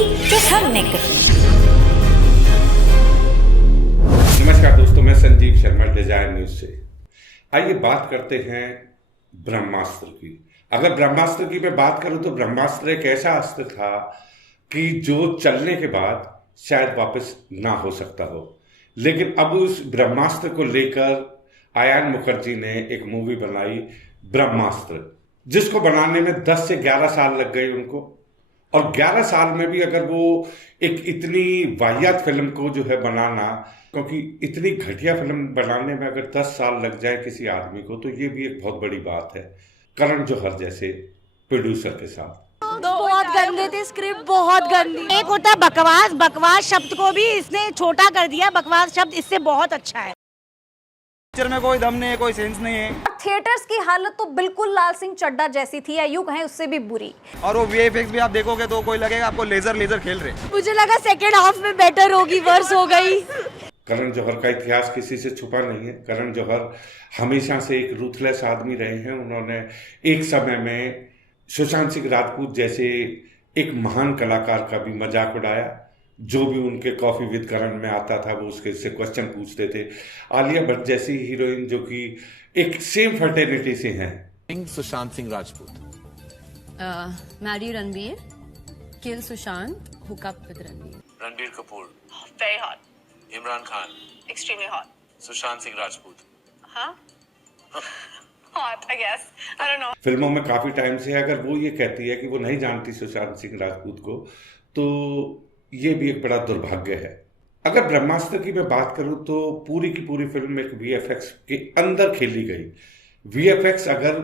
जो हमने कही। नमस्कार दोस्तों, मैं संजीव शर्मा डिजाइन न्यूज से। आइए बात करते हैं ब्रह्मास्त्र की। अगर ब्रह्मास्त्र की मैं बात करूं तो ब्रह्मास्त्र एक ऐसा अस्त्र था कि जो चलने के बाद शायद वापस ना हो सकता हो, लेकिन अब उस ब्रह्मास्त्र को लेकर आयान मुखर्जी ने एक मूवी बनाई ब्रह्मास्त्र, जिसको बनाने में 10 से 11 साल लग गए उनको। और 11 साल में भी अगर वो एक इतनी वाहियात फिल्म को जो है बनाना, क्योंकि इतनी घटिया फिल्म बनाने में अगर 10 साल लग जाए किसी आदमी को, तो ये भी एक बहुत बड़ी बात है करण जौहर जैसे प्रोड्यूसर के साथ। बहुत गंदे थे, स्क्रिप्ट बहुत गंदी। एक होता बकवास, बकवास शब्द को भी इसने छोटा कर दिया। बकवास शब्द इससे बहुत अच्छा है। पिक्चर में कोई दम नहीं है, कोई सेंस नहीं है। थिएटर्स की हालत तो बिल्कुल लाल सिंह चड्ढा जैसी थी, या यूं कहें उससे भी बुरी। और वो वीएफएक्स भी आप देखोगे तो कोई लगेगा आपको लेजर खेल रहे। मुझे लगा सेकेंड हाफ में बेटर होगी, वर्स हो गई। करण जौहर का इतिहास किसी से छुपा नहीं है। करण जौहर हमेशा से एक रूथलेस आदमी रहे हैं। उन्होंने एक समय में सुशांत सिंह राजपूत जैसे एक महान कलाकार का भी मजाक उड़ाया। जो भी उनके कॉफी विद करण में आता था वो उसके से क्वेश्चन पूछते थे। आलिया भट्ट जैसी हीरोइन जो कि एक सेम फर्टेनिटी से हैं। Sushant Singh Rajput, marry Ranveer, kill Sushant, hook up with Ranveer. Ranbir Kapoor, Very hot. Imran Khan, Extremely hot. Sushant Singh Rajput. Huh? Hot, I guess. I don't know. फिल्मों में काफी टाइम से है। अगर वो ये कहती है कि वो नहीं जानती सुशांत सिंह राजपूत को, तो ये भी एक बड़ा दुर्भाग्य है। अगर ब्रह्मास्त्र की मैं बात करूं तो पूरी की पूरी फिल्म एक वीएफएक्स के अंदर खेली गई। वीएफएक्स अगर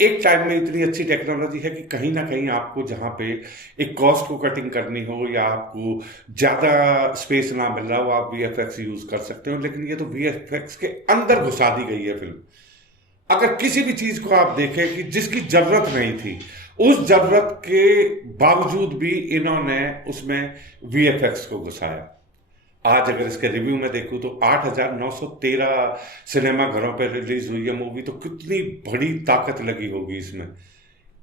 एक टाइम में इतनी अच्छी टेक्नोलॉजी है कि कहीं ना कहीं आपको जहां पे एक कॉस्ट को कटिंग करनी हो या आपको ज्यादा स्पेस ना मिल रहा हो, आप वीएफएक्स यूज कर सकते हो। लेकिन ये तो वीएफएक्स के अंदर घुसा दी गई है फिल्म। अगर किसी भी चीज को आप देखें कि जिसकी जरूरत नहीं थी, उस जरूरत के बावजूद भी इन्होंने उसमें वीएफएक्स को घुसाया। आज अगर इसके रिव्यू में देखूं तो 8,913 सिनेमा घरों पर रिलीज हुई है मूवी। तो कितनी बड़ी ताकत लगी होगी इसमें।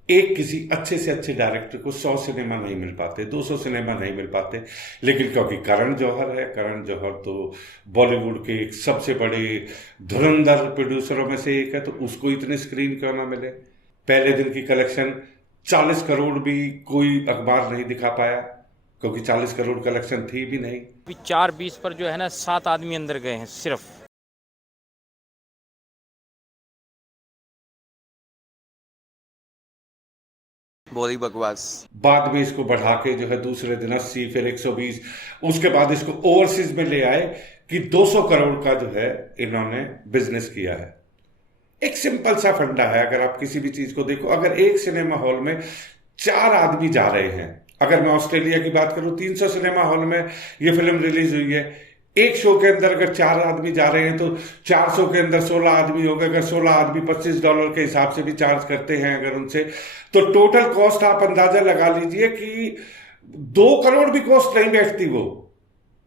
एक किसी अच्छे से अच्छे डायरेक्टर को 100 सिनेमा नहीं मिल पाते, 200 सिनेमा नहीं मिल पाते, लेकिन क्योंकि करण जौहर है, करण जौहर तो बॉलीवुड के एक सबसे बड़े धुरंधर प्रोड्यूसरों में से एक है, तो उसको इतने स्क्रीन क्यों ना मिले। पहले दिन की कलेक्शन 40 करोड़ भी कोई अखबार नहीं दिखा पाया, क्योंकि 40 करोड़ कलेक्शन थी भी नहीं। 4:20 पर जो है ना 7 आदमी अंदर गए हैं सिर्फ। बोली बकवास। बाद में इसको बढ़ा के जो है दूसरे दिन 80, फिर 120, उसके बाद इसको ओवरसीज में ले आए कि 200 करोड़ का जो है इन्होंने बिजनेस किया है। एक सिंपल सा फंडा है। अगर आप किसी भी चीज को देखो, अगर एक सिनेमा हॉल में 4 आदमी जा रहे हैं, अगर मैं ऑस्ट्रेलिया की बात करूं 300 सिनेमा हॉल में ये फिल्म रिलीज हुई है, एक शो के अंदर अगर 4 आदमी जा रहे हैं तो 400 के अंदर 16 आदमी हो गए। अगर 16 आदमी $25 के हिसाब से भी चार्ज करते हैं अगर उनसे, तो टोटल कॉस्ट आप अंदाजा लगा लीजिए कि 2 करोड़ भी कॉस्ट नहीं बैठती वो।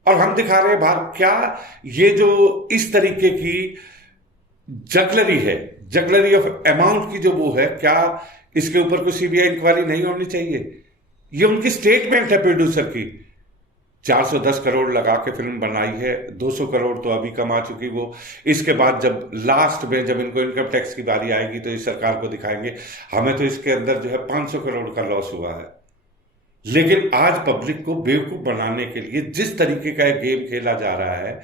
और हम दिखा रहे हैं बाहर क्या ये जो इस तरीके की जगलरी है, जगलरी ऑफ अमाउंट की जो वो है, क्या इसके ऊपर कोई सीबीआई इंक्वायरी नहीं होनी चाहिए? ये उनकी स्टेटमेंट है प्रोड्यूसर की। 410 करोड़ लगा के फिल्म बनाई है, 200 करोड़ तो अभी कमा चुकी वो। इसके बाद जब लास्ट में जब इनको इनकम टैक्स की बारी आएगी तो इस सरकार को दिखाएंगे हमें तो इसके अंदर जो है 500 करोड़ का लॉस हुआ है। लेकिन आज पब्लिक को बेवकूफ बनाने के लिए जिस तरीके का गेम खेला जा रहा है,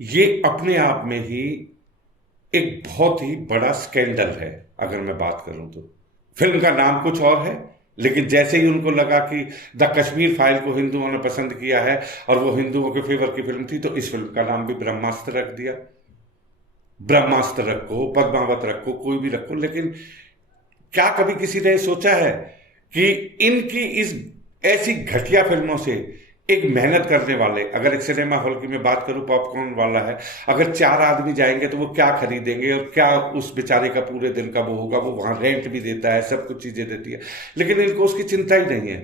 ये अपने आप में ही एक बहुत ही बड़ा स्कैंडल है। अगर मैं बात करूं तो फिल्म का नाम कुछ और है, लेकिन जैसे ही उनको लगा कि द कश्मीर फाइल को हिंदुओं ने पसंद किया है और वो हिंदुओं के फेवर की फिल्म थी, तो इस फिल्म का नाम भी ब्रह्मास्त्र रख दिया। ब्रह्मास्त्र रखो, पद्मावत रखो, कोई भी रखो, लेकिन क्या कभी किसी ने सोचा है कि इनकी इस ऐसी घटिया फिल्मों से एक मेहनत करने वाले, अगर एक सिनेमा हॉल की मैं बात करूं पॉपकॉर्न वाला है, अगर 4 आदमी जाएंगे तो वो क्या खरीदेंगे और क्या उस बेचारे का पूरे दिन का वो होगा। वो वहां रेंट भी देता है, सब कुछ चीजें देती है, लेकिन इनको उसकी चिंता ही नहीं है।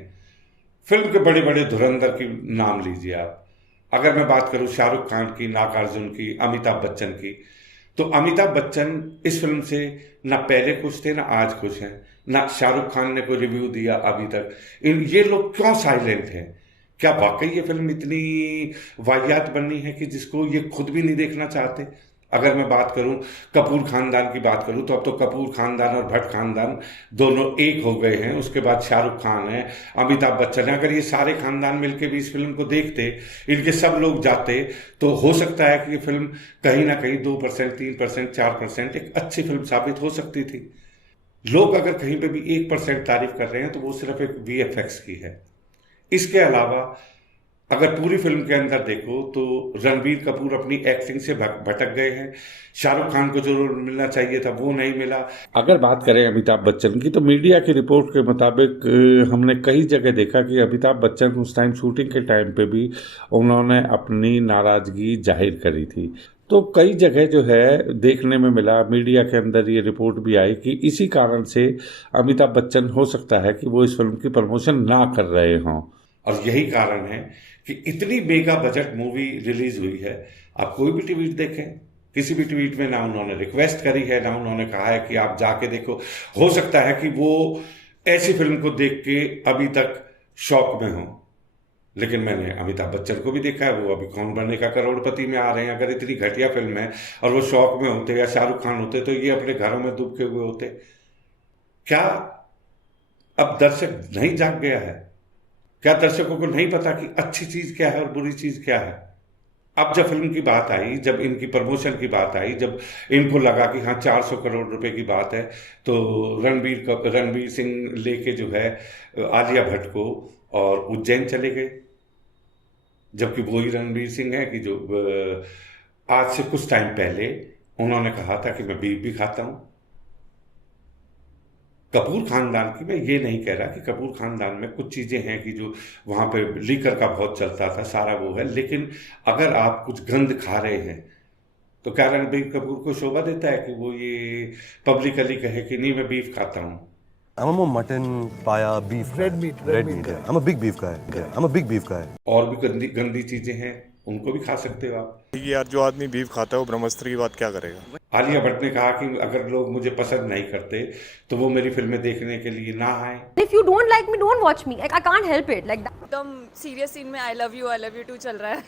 फिल्म के बड़े बड़े धुरंधर की नाम लीजिए आप। अगर मैं बात करूं शाहरुख खान की, नागार्जुन की, अमिताभ बच्चन की, तो अमिताभ बच्चन इस फिल्म से ना पहले खुश थे ना आज खुश हैं, ना शाहरुख खान ने कोई रिव्यू दिया अभी तक। ये लोग क्यों साइलेंट हैं? क्या वाकई ये फिल्म इतनी वाहियात बननी है कि जिसको ये खुद भी नहीं देखना चाहते? अगर मैं बात करूं कपूर खानदान की बात करूं तो अब तो कपूर खानदान और भट्ट खानदान दोनों एक हो गए हैं। उसके बाद शाहरुख खान है, अमिताभ बच्चन है। अगर ये सारे खानदान मिलके भी इस फिल्म को देखते, इनके सब लोग जाते, तो हो सकता है कि ये फिल्म कहीं ना कहीं 2%, 3%, 4% एक अच्छी फिल्म साबित हो सकती थी। लोग अगर कहीं पे भी 1% तारीफ कर रहे हैं तो वो सिर्फ एक VFX की है। इसके अलावा अगर पूरी फिल्म के अंदर देखो तो रणबीर कपूर अपनी एक्टिंग से भटक गए हैं। शाहरुख खान को जो रोल मिलना चाहिए था वो नहीं मिला। अगर बात करें अमिताभ बच्चन की तो मीडिया की रिपोर्ट के मुताबिक हमने कई जगह देखा कि अमिताभ बच्चन उस टाइम शूटिंग के टाइम पे भी उन्होंने अपनी नाराज़गी जाहिर करी थी। तो कई जगह जो है देखने में मिला, मीडिया के अंदर ये रिपोर्ट भी आई कि इसी कारण से अमिताभ बच्चन हो सकता है कि वो इस फिल्म की प्रमोशन ना कर रहे हों। और यही कारण है कि इतनी मेगा बजट मूवी रिलीज हुई है। आप कोई भी ट्वीट देखें, किसी भी ट्वीट में ना उन्होंने रिक्वेस्ट करी है, ना उन्होंने कहा है कि आप जाके देखो। हो सकता है कि वो ऐसी फिल्म को देख के अभी तक शौक में हो, लेकिन मैंने अमिताभ बच्चन को भी देखा है। वो अभी कौन बनेगा का करोड़पति में आ रहे हैं। अगर इतनी घटिया फिल्म है और वो शौक में होते या शाहरुख खान होते तो ये अपने घरों में दुबके हुए होते। क्या अब दर्शक नहीं जाग गया है? क्या दर्शकों को नहीं पता कि अच्छी चीज क्या है और बुरी चीज क्या है? अब जब फिल्म की बात आई, जब इनकी प्रमोशन की बात आई, जब इनको लगा कि हाँ 400 करोड़ रुपए की बात है, तो रणबीर सिंह लेके जो है आलिया भट्ट को और उज्जैन चले गए। जबकि वही रणबीर सिंह है कि जो आज से कुछ टाइम पहले उन्होंने कहा था कि मैं बीफ भी खाता हूं। कपूर खानदान की मैं ये नहीं कह रहा कि कपूर खानदान में कुछ चीज़ें हैं कि जो वहाँ पे लीकर का बहुत चलता था, सारा वो है। लेकिन अगर आप कुछ गंद खा रहे हैं तो क्या रणबीर कपूर को शोभा देता है कि वो ये पब्लिकली कहे कि नहीं मैं बीफ खाता हूँ? I'm a more mutton, paya, beef. Red meat. Yeah. I'm a big beef guy. और भी गंदी चीज़ें हैं, उनको भी खा सकते हो आप। यार जो आदमी बीफ खाता है वो ब्रह्मास्त्र की बात क्या करेगा? आलिया भट्ट ने कहा कि अगर लोग मुझे पसंद नहीं करते तो वो मेरी फिल्में देखने के लिए ना आए। If you don't like me, don't watch me. I can't help it like that. एकदम सीरियस सीन में I love you too चल रहा है।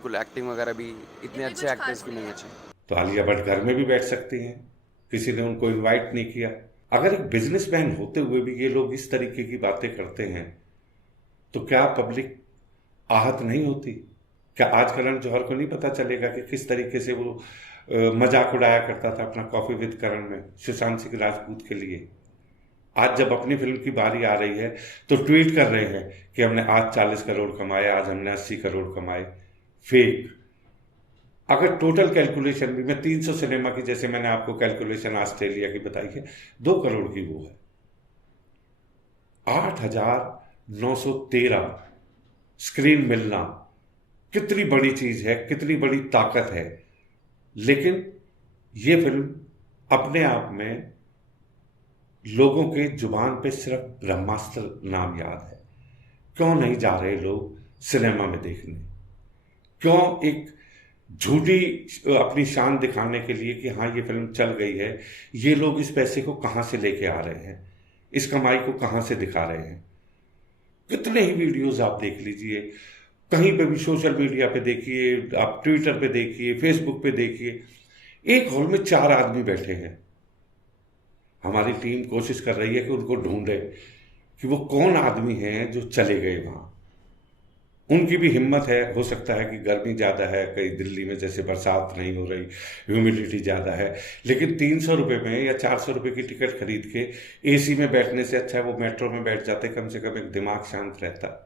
बिल्कुल एक्टिंग वगैरह भी इतने अच्छे एक्टर्स की नहीं अच्छे। तो आलिया भट्ट घर में भी बैठ सकती हैं, किसी ने उनको इनवाइट नहीं किया। अगर एक बिजनेसमैन होते हुए भी ये लोग इस तरीके की बातें करते हैं तो क्या पब्लिक आहत नहीं होती? क्या आज करण जौहर को नहीं पता चलेगा कि किस तरीके से वो मजाक उड़ाया करता था अपना कॉफी विद करण में सुशांत सिंह राजपूत के लिए? आज जब अपनी फिल्म की बारी आ रही है तो ट्वीट कर रहे हैं कि हमने आज 40 करोड़ कमाए, आज हमने 80 करोड़ कमाए। फेक। अगर टोटल कैलकुलेशन भी मैं 300 सिनेमा की, जैसे मैंने आपको कैलकुलेशन ऑस्ट्रेलिया की बताई है, 2 करोड़ की वो है। 8,913 स्क्रीन मिलना कितनी बड़ी चीज है, कितनी बड़ी ताकत है। लेकिन ये फिल्म अपने आप में लोगों के जुबान पे सिर्फ ब्रह्मास्त्र नाम याद है। क्यों नहीं जा रहे लोग सिनेमा में देखने? क्यों एक झूठी अपनी शान दिखाने के लिए कि हाँ ये फिल्म चल गई है, ये लोग इस पैसे को कहाँ से लेके आ रहे हैं, इस कमाई को कहाँ से दिखा रहे हैं? कितने ही वीडियोस आप देख लीजिए, कहीं पे भी सोशल मीडिया पे देखिए, आप ट्विटर पे देखिए, फेसबुक पे देखिए, एक हॉल में 4 आदमी बैठे हैं। हमारी टीम कोशिश कर रही है कि उनको ढूंढे कि वो कौन आदमी हैं जो चले गए वहां। उनकी भी हिम्मत है। हो सकता है कि गर्मी ज़्यादा है, कहीं दिल्ली में जैसे बरसात नहीं हो रही, ह्यूमिडिटी ज़्यादा है, लेकिन 300 रुपये में या 400 रुपये की टिकट खरीद के एसी में बैठने से अच्छा है वो मेट्रो में बैठ जाते, कम से कम एक दिमाग शांत रहता।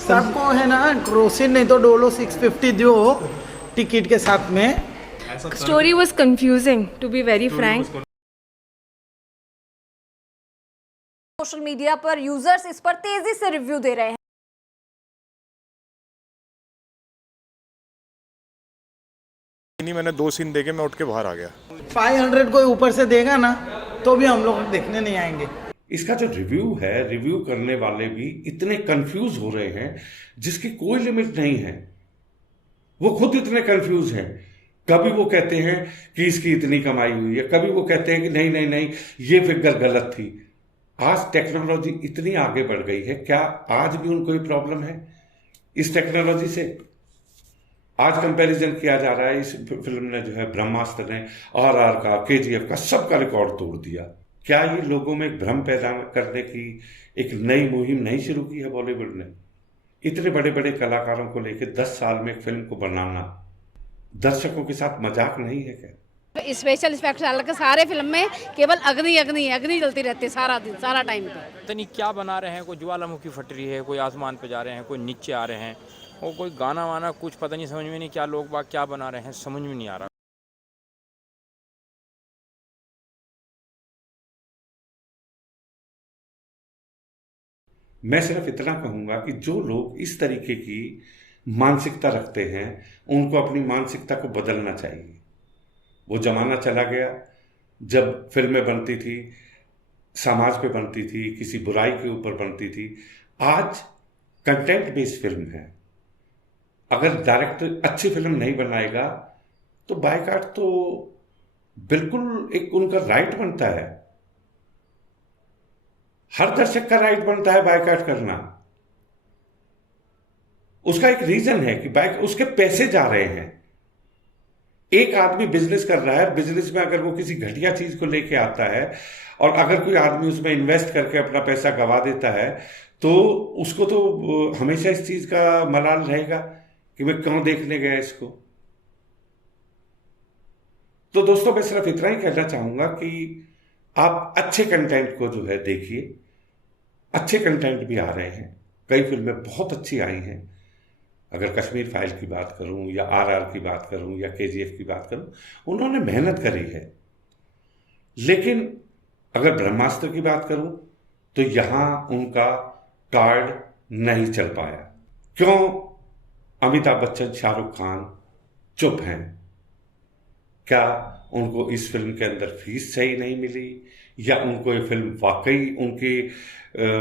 सबको है ना क्रोसिन नहीं तो डोलो 650 दो टिकट के साथ में। Story was confusing to be very frank. Social media पर यूजर्स इस पर तेजी से रिव्यू दे रहे हैं। नहीं, मैंने 2 सीन देखे, मैं उठ के बाहर आ गया। 500 कोई ऊपर से देगा ना तो भी हम लोग देखने नहीं आएंगे। इसका जो रिव्यू है, रिव्यू करने वाले भी इतने कंफ्यूज हो रहे हैं जिसकी कोई लिमिट नहीं है। वो खुद इतने कंफ्यूज हैं। कभी वो कहते हैं कि इसकी इतनी कमाई हुई है, कभी वो कहते हैं कि नहीं नहीं नहीं ये फिगर गलत थी। आज टेक्नोलॉजी इतनी आगे बढ़ गई है, क्या आज भी उनको ये प्रॉब्लम है इस टेक्नोलॉजी से? आज कंपैरिजन किया जा रहा है, इस फिल्म ने जो है ब्रह्मास्त्र ने RR का, KGF का, सबका रिकॉर्ड तोड़ दिया। क्या ये लोगों में एक भ्रम पैदा करने की एक नई मुहिम नहीं शुरू की है बॉलीवुड ने? इतने बड़े बड़े कलाकारों को लेकर 10 साल में एक फिल्म को बनाना दर्शकों के साथ मजाक नहीं है क्या? स्पेशल इफेक्ट डाल के सारे फिल्म में केवल अग्नि अग्नि अग्नि जलती रहती है सारा दिन, सारा टाइम पे। पता नहीं क्या बना रहे हैं, कोई ज्वालामुखी फट रही है, कोई आसमान पे जा रहे हैं, कोई नीचे आ रहे हैं, और कोई गाना वाना कुछ पता नहीं, समझ में नहीं क्या लोग बाग क्या बना रहे हैं, समझ में नहीं आ रहा। मैं सिर्फ इतना कहूंगा कि जो लोग इस तरीके की मानसिकता रखते हैं उनको अपनी मानसिकता को बदलना चाहिए। वो जमाना चला गया जब फिल्में बनती थी, समाज पे बनती थी, किसी बुराई के ऊपर बनती थी। आज कंटेंट बेस्ड फिल्म है। अगर डायरेक्टर अच्छी फिल्म नहीं बनाएगा तो बायकॉट तो बिल्कुल एक उनका राइट बनता है, हर दर्शक का राइट बनता है बायकॉट करना। उसका एक रीजन है कि उसके पैसे जा रहे हैं। एक आदमी बिजनेस कर रहा है, बिजनेस में अगर वो किसी घटिया चीज को लेके आता है और अगर कोई आदमी उसमें इन्वेस्ट करके अपना पैसा गवा देता है तो उसको तो हमेशा इस चीज का मलाल रहेगा कि मैं क्यों देखने गया इसको। तो दोस्तों मैं सिर्फ इतना ही कहना चाहूंगा कि आप अच्छे कंटेंट को जो है देखिए। अच्छे कंटेंट भी आ रहे हैं, कई फिल्में बहुत अच्छी आई हैं। अगर कश्मीर फाइल की बात करूं या RR की बात करूं या KGF की बात करूं, उन्होंने मेहनत करी है। लेकिन अगर ब्रह्मास्त्र की बात करूं तो यहां उनका कार्ड नहीं चल पाया। क्यों? अमिताभ बच्चन, शाहरुख खान चुप हैं। क्या उनको इस फिल्म के अंदर फीस सही नहीं मिली, या उनको ये फिल्म वाकई उनके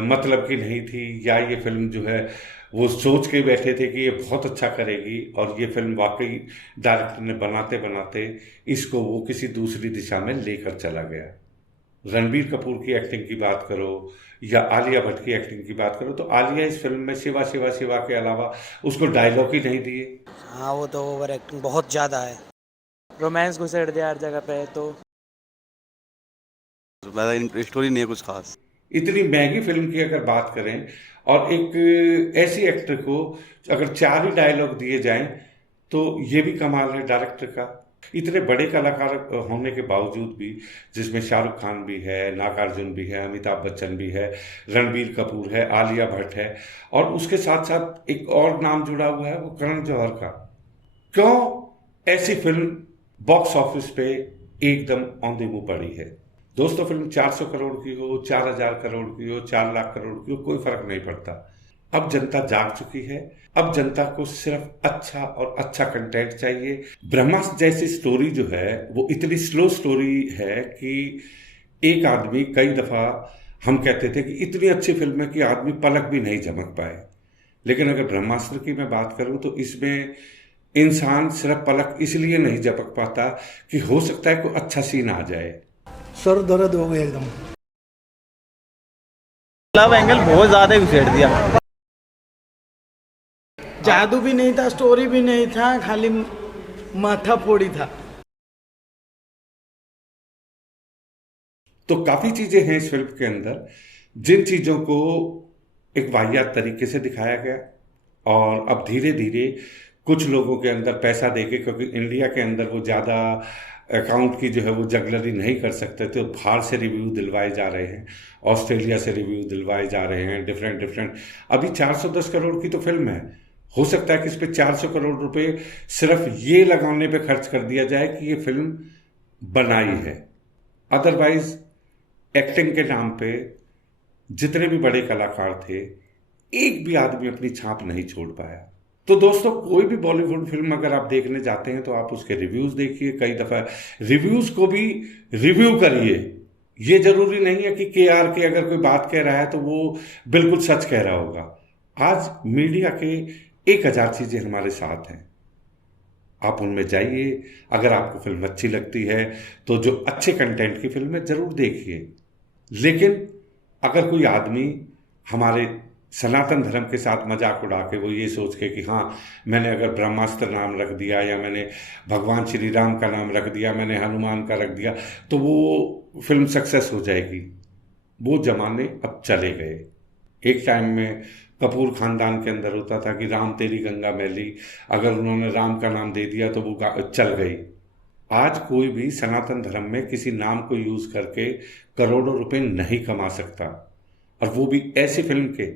मतलब की नहीं थी, या ये फिल्म जो है वो सोच के बैठे थे कि ये बहुत अच्छा करेगी और ये फिल्म वाकई डायरेक्टर ने बनाते बनाते इसको वो किसी दूसरी दिशा में लेकर चला गया। रणबीर कपूर की एक्टिंग की बात करो या आलिया भट्ट की एक्टिंग की बात करो तो आलिया इस फिल्म में शिवा शिवा शिवा के अलावा उसको डायलॉग ही नहीं दिए। हाँ वो तो ओवर एक्टिंग बहुत ज़्यादा है, रोमांस घुसेड़ दिया हर जगह पे। तो स्टोरी नहीं है कुछ खास। इतनी महंगी फिल्म की अगर बात करें और एक ऐसी एक्टर को अगर 4 ही डायलॉग दिए जाएं तो ये भी कमाल है डायरेक्टर का। इतने बड़े कलाकार होने के बावजूद भी, जिसमें शाहरुख खान भी है, नागार्जुन भी है, अमिताभ बच्चन भी है, रणबीर कपूर है, आलिया भट्ट है और उसके साथ साथ एक और नाम जुड़ा हुआ है वो करण जौहर का। क्यों ऐसी फिल्म बॉक्स ऑफिस पे एकदम औंधे मुंह पड़ी है? दोस्तों फिल्म 400 करोड़ की हो, 4000 करोड़ की हो, 4 लाख करोड़ की हो, कोई फर्क नहीं पड़ता। अब जनता जाग चुकी है। अब जनता को सिर्फ अच्छा और अच्छा कंटेंट चाहिए। ब्रह्मास्त्र जैसी स्टोरी जो है वो इतनी स्लो स्टोरी है कि एक आदमी, कई दफा हम कहते थे कि इतनी अच्छी फिल्म है कि आदमी पलक भी नहीं झपक पाए। लेकिन अगर ब्रह्मास्त्र की मैं बात करूं तो इसमें इंसान सिर्फ पलक इसलिए नहीं झपक पाता कि हो सकता है कोई अच्छा सीन आ जाए। सर दर्द हो गया एकदम। लव एंगल बहुत ज्यादा घुसेड़ दिया। जादू भी नहीं था, स्टोरी भी नहीं था, खाली माथा फोड़ी था। तो काफी चीजें हैं इस फिल्म के अंदर जिन चीजों को एक वाहियात तरीके से दिखाया गया और अब धीरे धीरे कुछ लोगों के अंदर पैसा देके, क्योंकि इंडिया के अंदर वो ज्यादा अकाउंट की जो है वो जगलरी नहीं कर सकते थे, तो बाहर से रिव्यू दिलवाए जा रहे हैं, ऑस्ट्रेलिया से रिव्यू दिलवाए जा रहे हैं, डिफरेंट। अभी 410 करोड़ की तो फिल्म है। हो सकता है कि इस पे 400 करोड़ रुपए सिर्फ ये लगाने पे खर्च कर दिया जाए कि ये फिल्म बनाई है। अदरवाइज एक्टिंग के नाम पे जितने भी बड़े कलाकार थे, एक भी आदमी अपनी छाप नहीं छोड़ पाया। तो दोस्तों कोई भी बॉलीवुड फिल्म अगर आप देखने जाते हैं तो आप उसके रिव्यूज देखिए। कई दफा रिव्यूज को भी रिव्यू करिए। ये जरूरी नहीं है कि KRK अगर कोई बात कह रहा है तो वो बिल्कुल सच कह रहा होगा। आज मीडिया के 1000 चीजें हमारे साथ हैं। आप उनमें जाइए। अगर आपको फिल्म अच्छी लगती है तो जो अच्छे कंटेंट की फिल्म है ज़रूर देखिए। लेकिन अगर कोई आदमी हमारे सनातन धर्म के साथ मजाक उड़ा के वो ये सोच के कि हाँ मैंने अगर ब्रह्मास्त्र नाम रख दिया या मैंने भगवान श्री राम का नाम रख दिया, मैंने हनुमान का रख दिया, तो वो फिल्म सक्सेस हो जाएगी। वो जमाने अब चले गए। एक टाइम में कपूर खानदान के अंदर होता था कि राम तेरी गंगा मैली, अगर उन्होंने राम का नाम दे दिया तो वो चल गई। आज कोई भी सनातन धर्म में किसी नाम को यूज करके करोड़ों रुपए नहीं कमा सकता, और वो भी ऐसी फिल्म के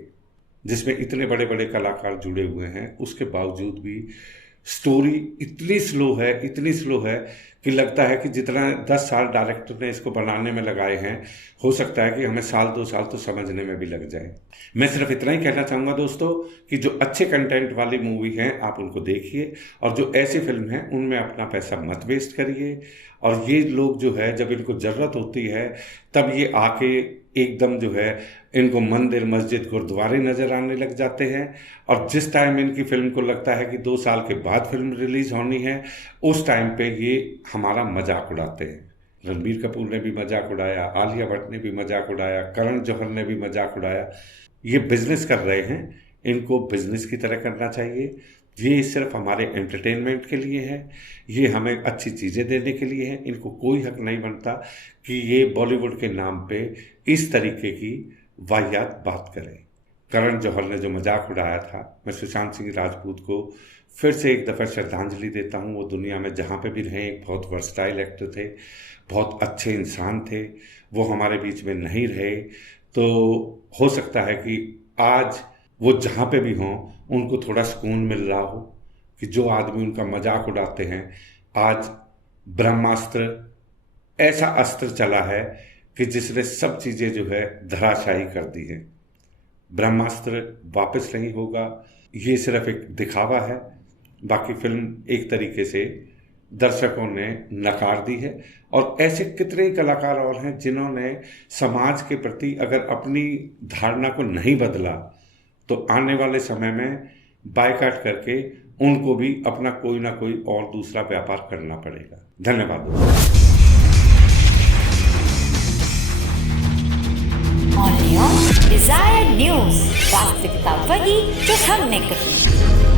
जिसमें इतने बड़े बड़े कलाकार जुड़े हुए हैं। उसके बावजूद भी स्टोरी इतनी स्लो है कि लगता है कि जितना 10 साल डायरेक्टर ने इसको बनाने में लगाए हैं, हो सकता है कि हमें 1-2 साल तो समझने में भी लग जाए। मैं सिर्फ इतना ही कहना चाहूँगा दोस्तों कि जो अच्छे कंटेंट वाली मूवी हैं आप उनको देखिए, और जो ऐसी फिल्म हैं उनमें अपना पैसा मत वेस्ट करिए। और ये लोग जो है जब इनको ज़रूरत होती है तब ये आके एकदम जो है इनको मंदिर मस्जिद गुरुद्वारे नज़र आने लग जाते हैं, और जिस टाइम इनकी फिल्म को लगता है कि 2 साल के बाद फिल्म रिलीज़ होनी है उस टाइम पे ये हमारा मजाक उड़ाते हैं। रणबीर कपूर ने भी मजाक उड़ाया, आलिया भट्ट ने भी मजाक उड़ाया, करण जौहर ने भी मजाक उड़ाया। ये बिजनेस कर रहे हैं, इनको बिजनेस की तरह करना चाहिए। ये सिर्फ हमारे एंटरटेनमेंट के लिए है, ये हमें अच्छी चीज़ें देने के लिए है। इनको कोई हक नहीं बनता कि ये बॉलीवुड के नाम पे इस तरीके की वाहियात बात करें। करण जौहर ने जो मजाक उड़ाया था, मैं सुशांत सिंह राजपूत को फिर से एक दफ़ा श्रद्धांजलि देता हूँ। वो दुनिया में जहाँ पे भी रहे एक बहुत वर्सटाइल एक्टर थे, बहुत अच्छे इंसान थे। वो हमारे बीच में नहीं रहे तो हो सकता है कि आज वो जहाँ पे भी हों उनको थोड़ा सुकून मिल रहा हो कि जो आदमी उनका मजाक उड़ाते हैं, आज ब्रह्मास्त्र ऐसा अस्त्र चला है कि जिसने सब चीज़ें जो है धराशायी कर दी हैं। ब्रह्मास्त्र वापस नहीं होगा, ये सिर्फ एक दिखावा है। बाकी फिल्म एक तरीके से दर्शकों ने नकार दी है, और ऐसे कितने ही कलाकार और हैं जिन्होंने समाज के प्रति अगर अपनी धारणा को नहीं बदला तो आने वाले समय में बायकॉट करके उनको भी अपना कोई ना कोई और दूसरा व्यापार करना पड़ेगा। धन्यवाद। डिजायर न्यूज, वास्तविकता वही जो हमने कही।